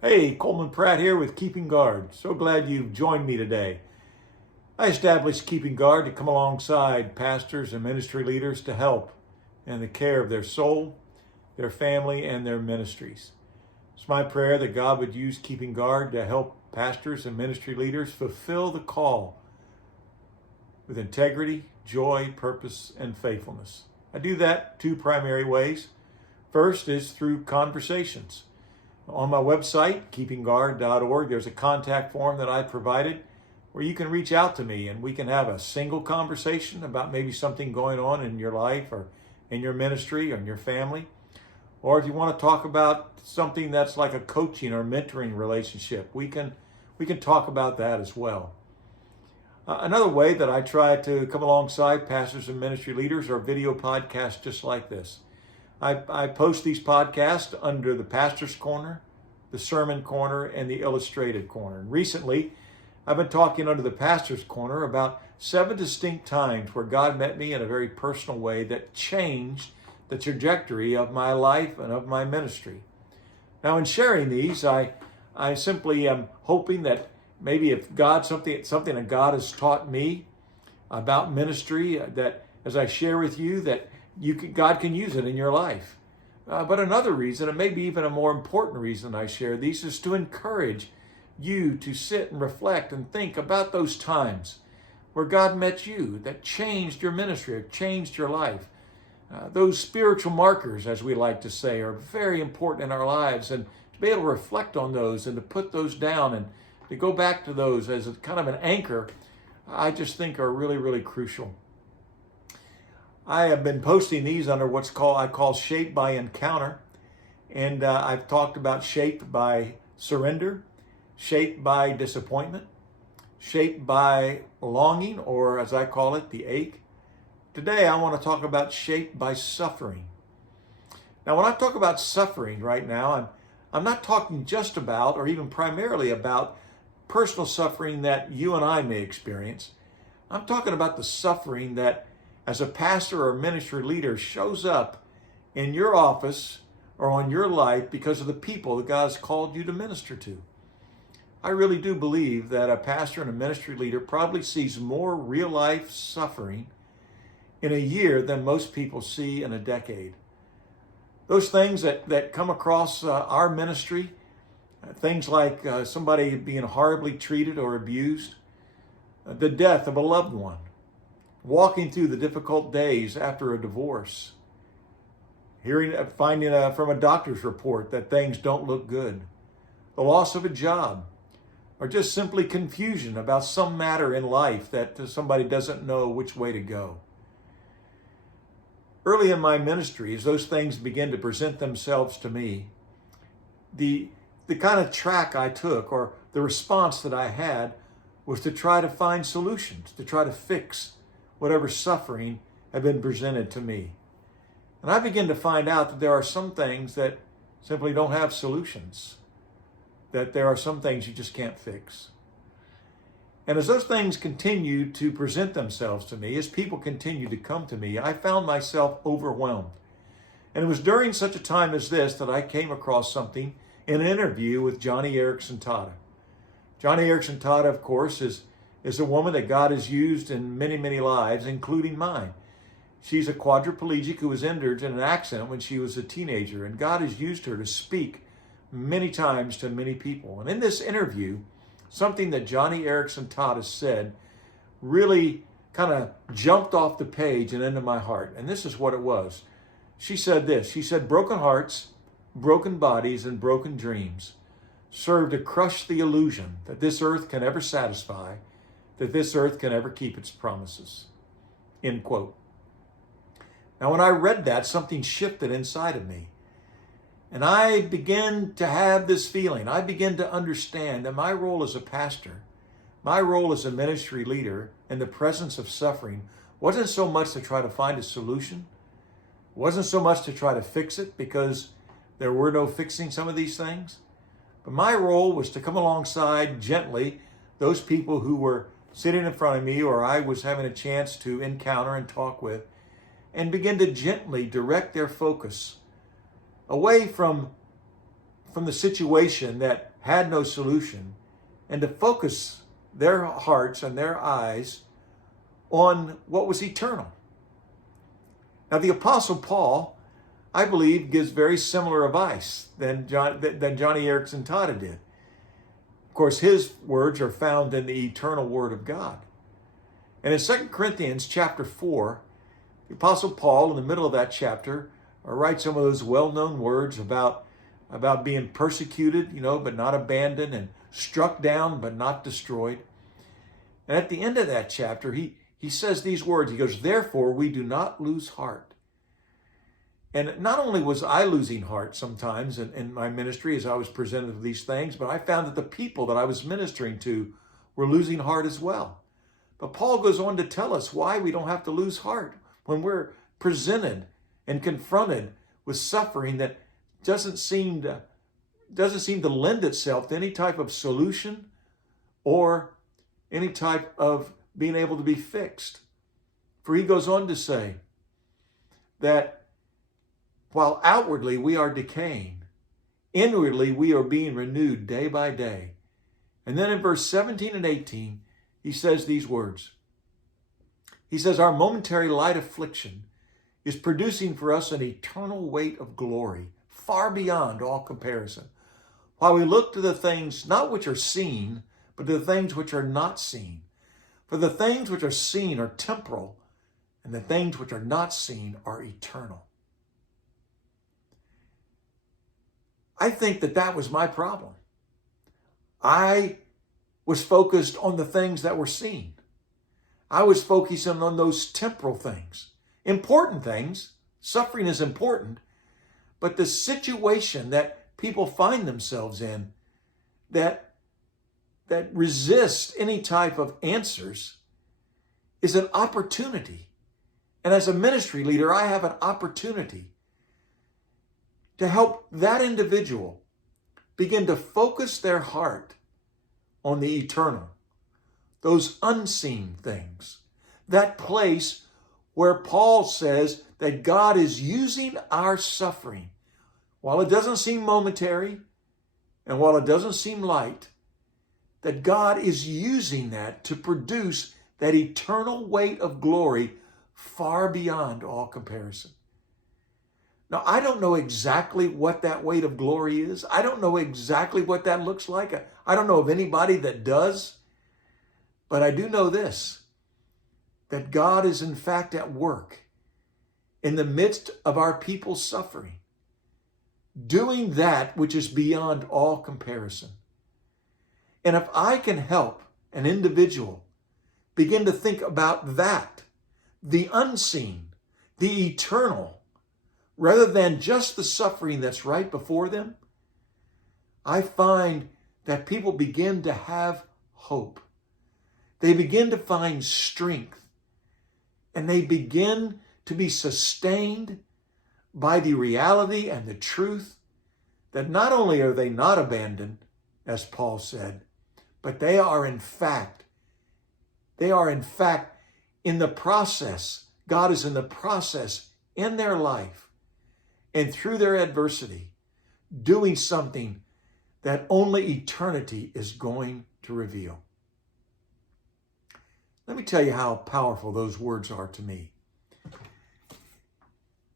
Hey, Coleman Pratt here with Keeping Guard. So glad you've joined me today. I established Keeping Guard to come alongside pastors and ministry leaders to help in the care of their soul, their family, and their ministries. It's my prayer that God would use Keeping Guard to help pastors and ministry leaders fulfill the call with integrity, joy, purpose, and faithfulness. I do that two primary ways. First is through conversations. On my website, keepingguard.org, there's a contact form that I provided where you can reach out to me and we can have a single conversation about maybe something going on in your life or in your ministry or in your family. Or if you want to talk about something that's like a coaching or mentoring relationship, we can talk about that as well. Another way that I try to come alongside pastors and ministry leaders are video podcasts just like this. I post these podcasts under the Pastor's Corner, the Sermon Corner, and the Illustrated Corner. And recently, I've been talking under the Pastor's Corner about 7 distinct times where God met me in a very personal way that changed the trajectory of my life and of my ministry. Now, in sharing these, I simply am hoping that maybe if God, something that God has taught me about ministry, that as I share with you, that God can use it in your life. But another reason, and maybe even a more important reason I share these, is to encourage you to sit and reflect and think about those times where God met you, that changed your ministry, or changed your life. Those spiritual markers, as we like to say, are very important in our lives, and to be able to reflect on those and to put those down and to go back to those as a kind of an anchor, I just think are really, really crucial. I have been posting these under I call Shaped by Encounter. And I've talked about shaped by surrender, shaped by disappointment, shaped by longing, or as I call it, the ache. Today I want to talk about shaped by suffering. Now, when I talk about suffering right now, I'm not talking just about or even primarily about personal suffering that you and I may experience. I'm talking about the suffering that as a pastor or ministry leader shows up in your office or on your life because of the people that God has called you to minister to. I really do believe that a pastor and a ministry leader probably sees more real life suffering in a year than most people see in a decade. Those things that come across our ministry, things like somebody being horribly treated or abused, the death of a loved one, walking through the difficult days after a divorce, finding from a doctor's report that things don't look good, the loss of a job, or just simply confusion about some matter in life that somebody doesn't know which way to go. Early in my ministry, as those things began to present themselves to me, the kind of track I took or the response that I had was to try to find solutions, to try to fix whatever suffering had been presented to me. And I began to find out that there are some things that simply don't have solutions, that there are some things you just can't fix. And as those things continued to present themselves to me, as people continued to come to me, I found myself overwhelmed. And it was during such a time as this that I came across something in an interview with Joni Eareckson Tada. Joni Eareckson Tada, of course, is a woman that God has used in many, many lives, including mine. She's a quadriplegic who was injured in an accident when she was a teenager, and God has used her to speak many times to many people. And in this interview, something that Joni Eareckson Tada said really kind of jumped off the page and into my heart. And this is what it was. She said this. She said, "Broken hearts, broken bodies, and broken dreams serve to crush the illusion that this earth can ever satisfy, that this earth can ever keep its promises." End quote. Now, when I read that, something shifted inside of me. And I began to have this feeling. I began to understand that my role as a pastor, my role as a ministry leader in the presence of suffering wasn't so much to try to find a solution, wasn't so much to try to fix it because there were no fixing some of these things. But my role was to come alongside gently those people who were sitting in front of me or I was having a chance to encounter and talk with, and begin to gently direct their focus away from the situation that had no solution, and to focus their hearts and their eyes on what was eternal. Now, the Apostle Paul, I believe, gives very similar advice than Johnny Erickson Tada did. Of course, his words are found in the eternal Word of God. And in 2 Corinthians chapter 4, the Apostle Paul, in the middle of that chapter, writes some of those well-known words about being persecuted, but not abandoned, and struck down but not destroyed. And at the end of that chapter, he says these words. He goes, "Therefore we do not lose heart." And not only was I losing heart sometimes in my ministry as I was presented with these things, but I found that the people that I was ministering to were losing heart as well. But Paul goes on to tell us why we don't have to lose heart when we're presented and confronted with suffering that doesn't seem to lend itself to any type of solution or any type of being able to be fixed. For he goes on to say that while outwardly we are decaying, inwardly we are being renewed day by day. And then in verse 17 and 18, he says these words. He says, "Our momentary light affliction is producing for us an eternal weight of glory, far beyond all comparison, while we look to the things not which are seen, but to the things which are not seen. For the things which are seen are temporal, and the things which are not seen are eternal." I think that was my problem. I was focused on the things that were seen. I was focusing on those temporal things, important things. Suffering is important, but the situation that people find themselves in that resist any type of answers is an opportunity. And as a ministry leader, I have an opportunity to help that individual begin to focus their heart on the eternal, those unseen things, that place where Paul says that God is using our suffering. While it doesn't seem momentary, and while it doesn't seem light, that God is using that to produce that eternal weight of glory far beyond all comparison. Now, I don't know exactly what that weight of glory is. I don't know exactly what that looks like. I don't know of anybody that does. But I do know this, that God is in fact at work in the midst of our people's suffering, doing that which is beyond all comparison. And if I can help an individual begin to think about that, the unseen, the eternal, rather than just the suffering that's right before them, I find that people begin to have hope. They begin to find strength, and they begin to be sustained by the reality and the truth that not only are they not abandoned, as Paul said, but they are in fact in the process. God is in the process in their life and through their adversity doing something that only eternity is going to reveal. Let me tell you how powerful those words are to me.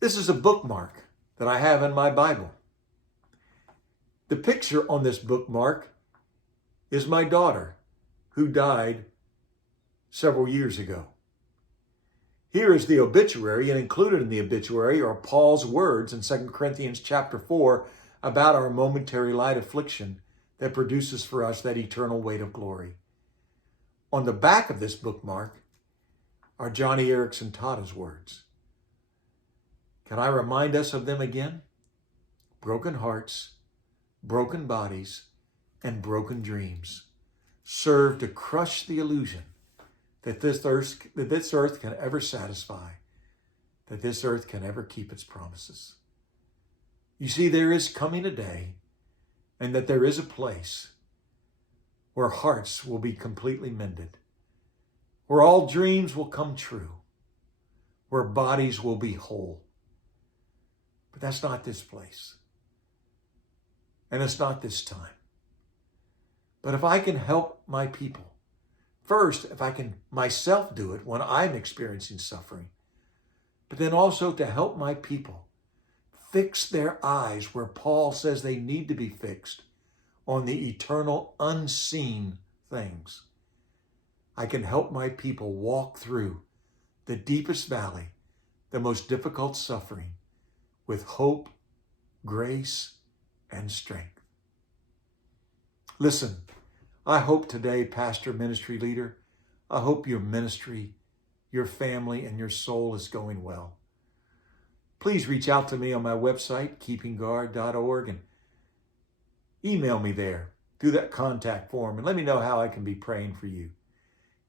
This is a bookmark that I have in my Bible. The picture on this bookmark is my daughter, who died several years ago. Here is the obituary, and included in the obituary are Paul's words in 2 Corinthians chapter 4 about our momentary light affliction that produces for us that eternal weight of glory. On the back of this bookmark are Johnny Erickson Tada's words. Can I remind us of them again? Broken hearts, broken bodies, and broken dreams serve to crush the illusion that this earth can ever satisfy, that this earth can ever keep its promises. You see, there is coming a day, and that there is a place where hearts will be completely mended, where all dreams will come true, where bodies will be whole. But that's not this place. And it's not this time. But if I can help my people, first, if I can myself do it when I'm experiencing suffering, but then also to help my people fix their eyes where Paul says they need to be fixed, on the eternal unseen things. I can help my people walk through the deepest valley, the most difficult suffering, with hope, grace, and strength. Listen, I hope today, pastor, ministry leader, I hope your ministry, your family, and your soul is going well. Please reach out to me on my website, keepingguard.org, and email me there through that contact form and let me know how I can be praying for you.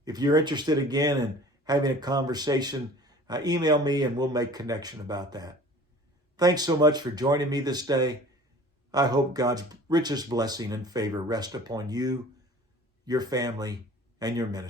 If you're interested again in having a conversation, email me and we'll make connection about that. Thanks so much for joining me this day. I hope God's richest blessing and favor rest upon you, your family, and your ministry.